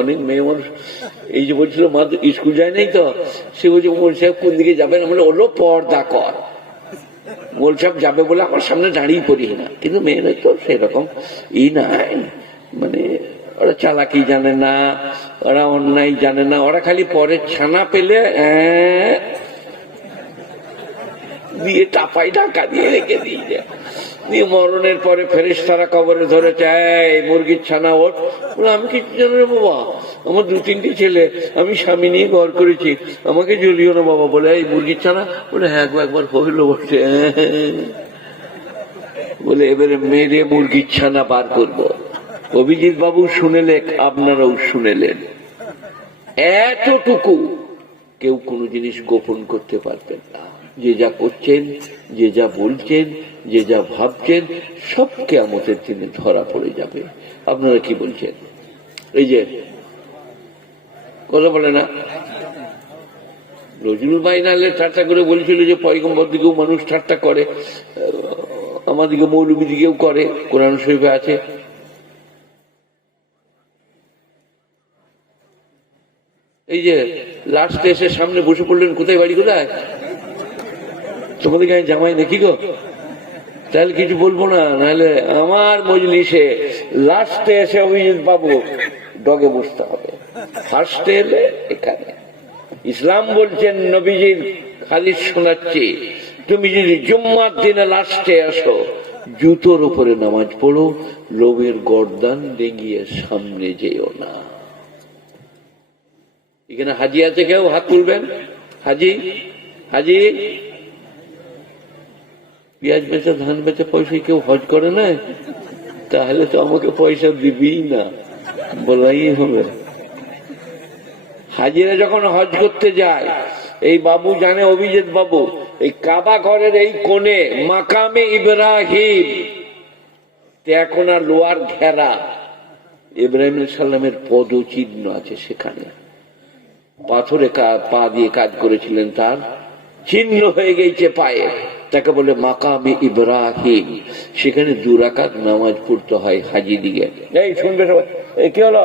অনেক মেয়ে মানুষ। এই যে বলছিল, মা, তো স্কুল যায় নাই তো? সে বলছে মোল সাহেব কোন দিকে যাবেন আমরা ওলো পর্দা কর। মোল সাহেব যাবে বলে আমার সামনে দাঁড়িয়ে পড়ি না। কিন্তু মেয়েরা তো সেরকম ই নাই। মানে ওরা চালাকি জানে না, ওরা অন্যায় জানে না, ওরা খালি পরে ছানা পেলে দিয়ে টাপাই ঢাকা দিয়ে রেখে দিয়ে যায়। মরণের পরে ফেরেস তারা কবরে ধরে চায় মুরগির ছানা ওর বলে, আমি কিছু জানো বাবা, আমার দু তিনটি ছেলে, আমি স্বামী নিয়ে ঘর করেছি, আমাকে জ্বলিও না বাবা। বলে, এই মুরগির ছানা? বলে হ্যাঁ একবার হইল বসে বলে, এবারে মেরে মুরগির ছানা বার করব। অভিজিৎ বাবু শুনেলে আপনারাও শুনেলেন। এতটুকু কেউ কোনো জিনিস গোপন করতে পারবেন না। যে যা করছেন, যে যা বলছেন, যে যা ভাবছেন, সব কেমতের দিনে ধরা পড়ে যাবে। আপনারা কি বলছেন? এই যে, কথা বলে না? নজরুল ভাই নাহলে ঠাট্টা করে বলছিল যে পয়গম্বর দিকেও মানুষ ঠাট্টা করে আমাদিকে মৌলবী দিকেও করে, কোরআন শরীফে আছে। এই যে, লাস্টে এসে সামনে বসে পড়লেন, কোথায় বাড়ি কোথায়? তোমাদের আমি জামাই দেখি গো। তাহলে কিছু বলব না, নাহলে আমার মজলিসে লাস্টে এসে অভিজিৎ বাবু ডগে বসতে হবে। ফার্স্টে এলে এখানে। ইসলাম বলছেন নবীজির হাদিস শোনাচ্ছি, তুমি যদি জুম্মার দিনে লাস্টে আসো, জুতোর উপরে নামাজ পড়ো, লোভের গর্দান ডেঙ্গিয়ে সামনে যেও না। এখানে হাজি আছে কেউ? হাত তুলবেন? হাজি? হাজি? পেঁয়াজ বেচে, ধান বেচে পয়সা কেউ হজ করে না তাহলে তো আমাকে পয়সা দিবি না। বলাই হবে। হাজিরা যখন হজ করতে যায়, এই বাবু জানে অভিজিৎ বাবু, এই কাবা ঘরের এই কোণে মাকামে ইব্রাহিম। তেকোনা লোয়ার ঘেরা। ইব্রাহিম সাল্লামের পদচিহ্ন আছে সেখানে। পাথরে পা দিয়ে কাজ করেছিলেন তার। চিহ্ন হয়ে গেছে পায়ে। তাকে বলে মাকামে ইব্রাহিম। সেখানে দুরাকাত নামাজ পড়তে হয় হাজি দিকে। এই, শুনবে সবাই। এই কি হলো?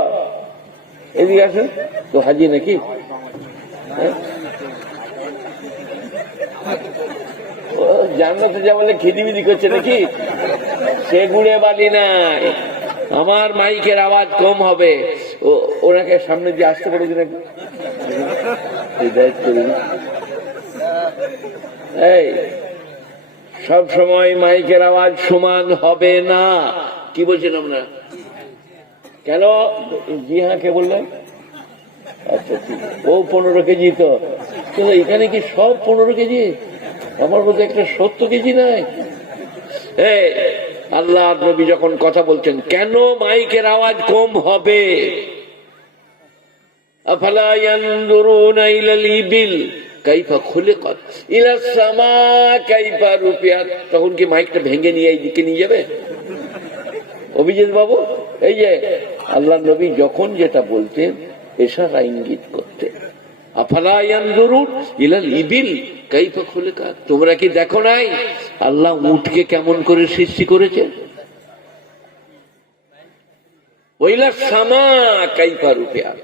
এদিকে আসুন। তো হাজি নাকি? হ্যাঁ? জান্নাতে যেমন খিদিবিদি করছে নাকি? সে গুড়ে বালি নাই। আমার মাইকের আওয়াজ কম হবে। ও, ওনাকে সামনে দিয়ে আসতে পারে দিন। এই সব সময় মাইকের আওয়াজ সমান হবে না। কি বলছেন আমরা কেন? জি হ্যাঁ কে বললেন? আচ্ছা ঠিক ও পনেরো কেজি তো। কিন্তু এখানে কি সব পনেরো কেজি? আমার মধ্যে একটা সত্তর কেজি নাই। এই আল্লাহ নবী যখন কথা বলছেন, কেন মাইকের আওয়াজ কম হবে? আফালা ইয়ানজুরুনা ইলাল ইবিল? কাইফা খুলিকাত। ইলা সামা কাইফা রুফিয়াত। তখন কি মাইকটা ভেঙে নিয়ে এইদিকে নিয়ে যাবে? অভিজিৎ বাবু, এই যে আল্লাহ নবী যখন যেটা বলতেন, এশারা ইঙ্গিত করতে আফালা ইয়ানজুরুন ইলাল ইবিল কাইফা খুলিকাত। তোমরা কি দেখো নাই আল্লাহ উটকে কেমন করে সৃষ্টি করেছে? ওইলা সামা কাইফা রুফিয়াত।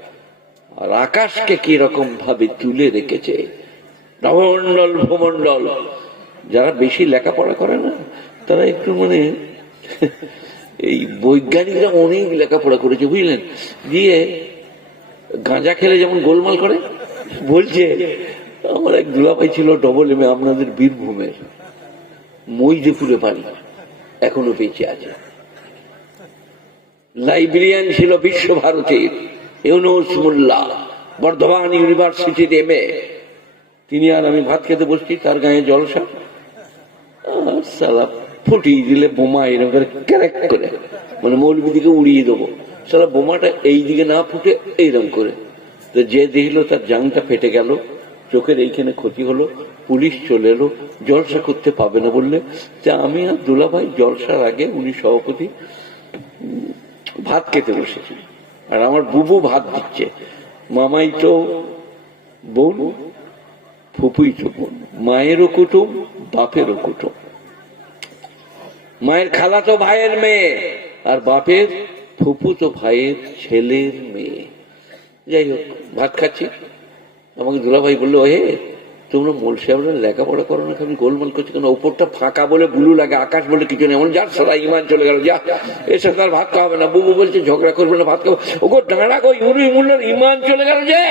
আর আকাশকে কি রকম ভাবে তুলে রেখেছে? নভমন্ডল ভূমন্ডল যারা বেশি লেখাপড়া করে না, তারা একটু মানে এই বৈজ্ঞানিকরা অনেক লেখাপড়া করেছে, বুঝলেন? দিয়ে গাঁজা খেলে যেমন গোলমাল করে, বলছে, আমার এক দুলাভাই ছিল ডবল এমে আপনাদের বীরভূমের মইজেপুরে বাড়ি, এখনও বেঁচে আছে। লাইব্রেরিয়ান ছিল বিশ্বভারতীর ইউনুস মোল্লা, বর্ধমান ইউনিভার্সিটির এম তিনি আর আমি ভাত খেতে বসছি, তার গায়ে জলসা। সালা ফুটিয়ে দিলে বোমা এরকম করে ক্যারেক করে। মানে মৌলবী দিকে উড়িয়ে দেবো। সালা বোমাটা এই দিকে না ফুটে এইরকম করে। তো যে দেখল তার জাংটা ফেটে গেল, চোখের এইখানে ক্ষতি হলো, পুলিশ চলে এলো, জলসা করতে পাবে না বললে। তা আমি আর দুলাভাই জলসার আগে উনি সভাপতি ভাত খেতে বসেছি আর আমার বুবু ভাত দিচ্ছে। মামাই তো বোন ফুপুই তো মায়েরও কুটুম, বাপেরও কুটুম। মায়ের খালা তো ভাইয়ের মেয়ে, আর বাপের ফুপু তো ভাইয়ের ছেলের মেয়ে। যাই হোক, ভাত খাচ্ছি। আমাকে দুলাভাই বলল হে তোমরা মোল সাহেবরা লেখাপড়া করো না কেন গোলমাল করছ কেন? ওপরটা ফাঁকা বলে বুলু লাগে, আকাশ বলে কিছু নেই। এমন যার সারা ইমান চলে গেল, যা এসব তার ভাত খাওয়াবে না। বুবু বলছে, ঝগড়া করবে না, ভাত খাব। ওগো ডাঁড়া গো ইমান চলে গেল যে।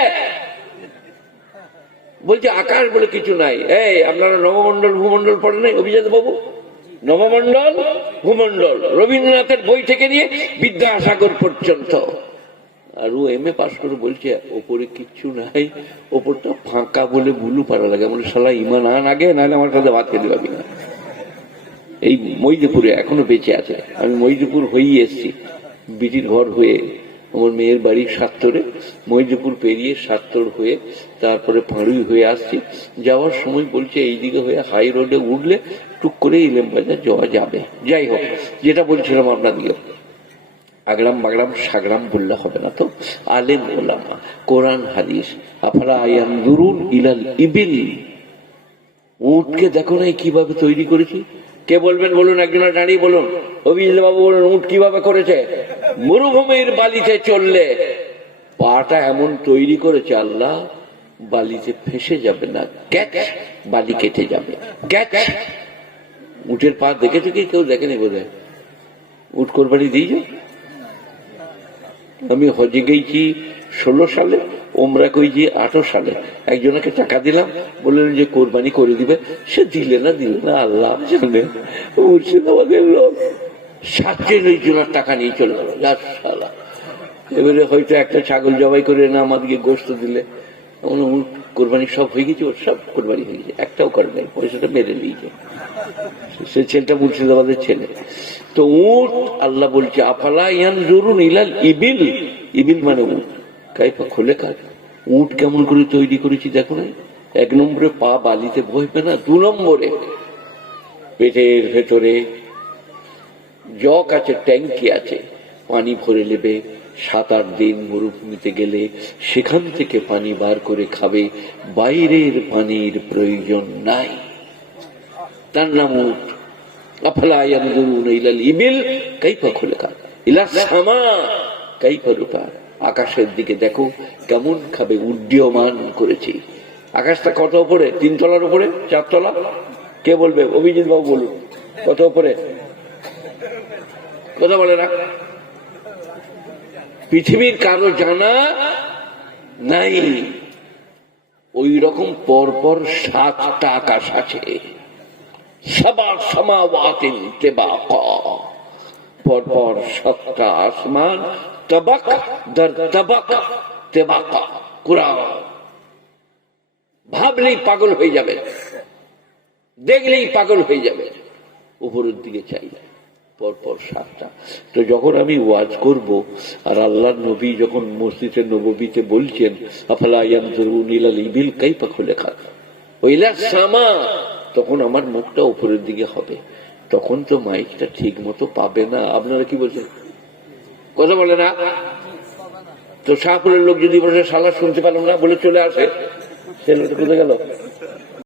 বলছে, আকাশ বলে কিছু নাই। এই, আপনারা নবমন্ডল ভূমন্ডল পড়েন অভিজাত বাবু? নবমন্ডল ভূমন্ডল রবীন্দ্রনাথের বই থেকে নিয়ে বিদ্যাসাগর পর্যন্ত। আর ও এম এ পাস করে বলছে, ওপরে কিচ্ছু নাই। ওপরটা ফাঁকা বলে বুলু পারা লাগে। মানে শালা, ইমান আন আগে, নাহলে আমার সাথে ভাত খেতে পারবি না। এই মৈদপুরে এখনও বেঁচে আছে। আমি মৈদপুর হয়েই এসছি। বিটির ঘর হয়ে আমার মেয়ের বাড়ি সাত্তরে মৈদপুর পেরিয়ে সাত্তর হয়ে তারপরে ফাঁড়ুই হয়ে আসছি। যাওয়ার সময় বলছে, এইদিকে হয়ে হাই রোডে উঠলে টুক করে ইলেম বাজার যাওয়া যাবে। যাই হোক, যেটা বলছিলাম আপনাদিকে আগলাম বাগলাম সাগরাম বললে হবে না তো? আলেম ওলামা, কোরআন, হাদিস আফারা আয়ান দুরুন ইলাল ইবিল। উটকে দেখো না কীভাবে তৈরি করেছি? কে বলবেন বলুন একজনের দাঁড়িয়ে বলুন। বাবু উট কীভাবে করেছে? মরুভূমির বালিতে চললে। পাটা এমন তৈরি করেছে আল্লাহ, বালিতে ফেসে যাবে না। ক্যাচ, বালি কেটে যাবে। ক্যাচ! পা দেখেছে কি? কেউ দেখেনি বোধ উট কোরবানি দিয়েছে? আমি হজে গেছি ষোলো সালে ওমরা কইছি আঠারো সালে। একজনকে টাকা দিলাম। বললেন যে কোরবানি করে দিবে। সে দিলে না দিলে না, আল্লাহ জানে। মুর্শিদাবাদের লোক। সাতচল্লিশ জনের টাকা নিয়ে চলে গেল। যা শালা। এবারে হয়তো একটা ছাগল জবাই করে না আমাদেরকে গোস্ত দিলে। কোরবানি সব হয়ে গেছে, ওর সব কোরবানি হয়ে গেছে। একটাও করে নাই, পয়সাটা মেরে নিয়েছে। সে ছেলেটা মুর্শিদাবাদের ছেলে। তো উট, আল্লাহ বলছে, আফালা ইয়ান জরুন ইলাল ইবিল। ইবিল মানে উট। কাইপা খোলে কাজ উট কেমন করে তৈরি করেছি দেখো না। এক নম্বরে পা বালিতে বইবে না, দু নম্বরে। পেটের ভেতরে জগ আছে ট্যাঙ্কি আছে। পানি ভরে নেবে, সাত আট দিন মরুভূমিতে গেলে সেখান থেকে পানি বার করে খাবে। বাইরের পানির প্রয়োজন নাই। তার নাম আকাশের দিকে দেখো কেমন খাবে উড্ডীয়মান করেছি। আকাশটা কত উপরে? তিন তলার উপরে? চারতলা? কে বলবে? অভিজিৎ বাবু বলুন। কত উপরে? কথা বলে না। পৃথিবীর কারও জানা নাই। ওই রকম পরপর সাতটা আকাশ আছে। সবা সমাওয়াতিন পরপর সাতটা আসমান ভাবলেই পাগল হয়ে যাবে। দেখলেই পাগল হয়ে যাবে। উপরের দিকে চাইলে। পরপর সাতটা। তো যখন আমি ওয়াজ করব, আর আল্লাহ নবী যখন মসজিদের নবীতে বলছেন তখন আমার মুখটা উপরের দিকে হবে। তখন তো মাইকটা ঠিক মতো পাবে না। আপনারা কি বলছেন? কথা বলে না? তো শাহপুরের লোক যদি বসে সালা শুনতে পারলাম না, বলে চলে আসে। সে লোকটা কোথায় গেল?